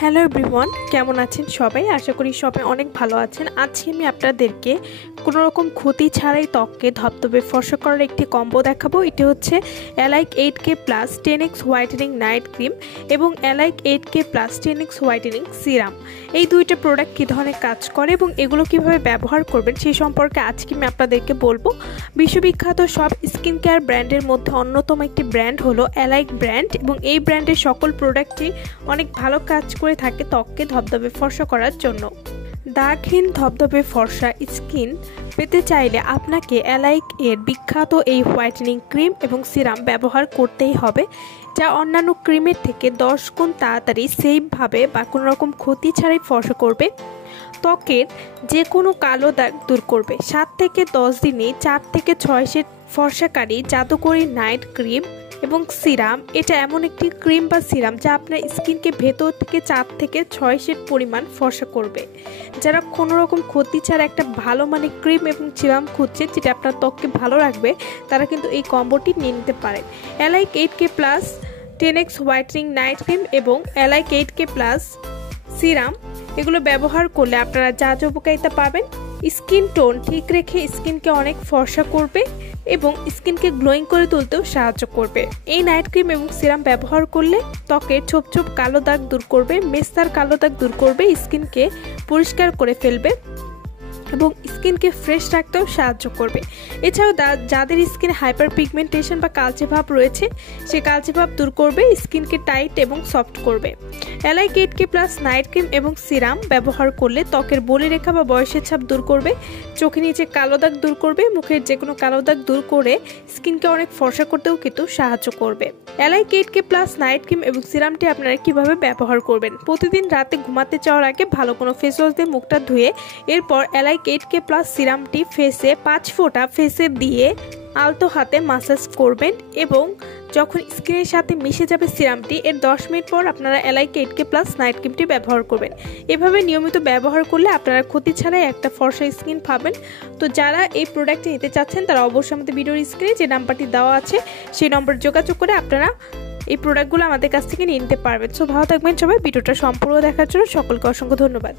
Hello everyone, কেমন আছেন সবাই? আশা করি সবাই অনেক ভালো আছেন। আজকে আমি আপনাদেরকে কোনো রকম ক্ষতি ছাড়াই ত্বককে ধবধবে ফর্সা করার একটি কম্বো দেখাবো। এটি হচ্ছে alike 8K plus 10x whitening night cream এবং alike 8K plus 10x whitening serum. এই দুইটা প্রোডাক্ট কী ধরনের কাজ করে এবং এগুলো কীভাবে ব্যবহার করবেন সেই সম্পর্কে আজকে আমি আপনাদেরকে বলবো। বিশ্ববিখ্যাত সব স্কিন কেয়ার ব্র্যান্ডের মধ্যে অন্যতম একটি ব্র্যান্ড হলো অ্যালাইক ব্র্যান্ড এবং এই ব্র্যান্ডের সকল প্রোডাক্টই অনেক ভালো কাজ করে থাকে ত্বককে ধবধবে ফর্সা করার জন্য। দাগহীন ধবধবে ফর্সা স্কিন পেতে চাইলে আপনাকে অ্যালাইক এর বিখ্যাত এই হোয়াইটেনিং ক্রিম এবং সিরাম ব্যবহার করতেই হবে, যা অন্যান্য ক্রিমের থেকে 10 গুণ তাড়াতাড়ি সেফভাবে বা কোনো রকম ক্ষতি ছাড়াই ফর্সা করবে। ত্বকের যে কোনো কালো দাগ দূর করবে। 7 থেকে 10 দিনে 4 থেকে 6 শেড ফর্সাকারী জাদুকরী নাইট ক্রিম এবং সিরাম। এটা এমন একটি ক্রিম বা সিরাম যা আপনার স্কিনকে ভেতর থেকে 4 থেকে 6 শেড পরিমাণ ফর্সা করবে। যারা কোনো রকম ক্ষতি ছাড়া একটা ভালো মানে ক্রিম এবং সিরাম খুঁজছে যেটা আপনার ত্বককে ভালো রাখবে, তারা কিন্তু এই কম্বোটি নিয়ে নিতে পারেন। Alike 8K plus 10x whitening night cream এবং অ্যালাইক 8K প্লাস সিরাম এগুলো ব্যবহার করলে আপনারা যা যা উপকারিতা পাবেন, স্কিন টোন ঠিক রেখে স্কিনকে অনেক ফর্সা করবে এবং স্কিনকে গ্লোয়িং করে তুলতেও সাহায্য করবে। এই নাইট ক্রিম এবং সিরাম ব্যবহার করলে ত্বকের ছোপ ছোপ কালো দাগ দূর করবে, মেস্তার কালো দাগ দূর করবে, স্কিনকে পরিষ্কার করে ফেলবে এবং স্কিনকে ফ্রেশ রাখতেও সাহায্য করবে। এছাড়াও যাদের স্কিনে হাইপার পিগমেন্টেশন বা কালচে ভাব রয়েছে, সেই কালচে ভাব দূর করবে, স্কিনকে টাইট এবং সফট করবে। Alike 8K plus night cream এবং সিরাম ব্যবহার করলে ত্বকের বলিরেখা বা বয়সের ছাপ দূর করবে, চোখে নিচে কালো দাগ দূর করবে, মুখের যে কোনো কালো দাগ দূর করে স্কিনকে অনেক ফর্সা করতেও কিন্তু সাহায্য করবে। Alike 8K plus night cream এবং সিরামটি আপনারা কিভাবে ব্যবহার করবেন? প্রতিদিন রাতে ঘুমাতে যাওয়ার আগে ভালো কোনো ফেস ওয়াশ দিয়ে মুখটা ধুয়ে এরপর অ্যালাইক 8K প্লাস সিরামটি ফেসে 5 ফোঁটা ফেসে দিয়ে আলতো হাতে মাসাজ করবেন এবং যখন স্কিনের সাথে মিশে যাবে সিরামটি, এর 10 মিনিট পর আপনারা অ্যালাইক 8K প্লাস নাইট ক্রিমটি ব্যবহার করবেন। এভাবে নিয়মিত ব্যবহার করলে আপনারা ক্ষতি ছাড়াই একটা ফর্সা স্কিন পাবেন। তো যারা এই প্রোডাক্টটি নিতে চাচ্ছেন তারা অবশ্যই আমাদের ভিডিওর স্ক্রিনে যে নাম্বারটি দেওয়া আছে সেই নম্বরে যোগাযোগ করে আপনারা এই প্রোডাক্টগুলো আমাদের কাছ থেকে নিয়ে নিতে পারবেন। সো ভালো থাকবেন সবাই। ভিডিওটা সম্পূর্ণ দেখার জন্য সকলকে অসংখ্য ধন্যবাদ।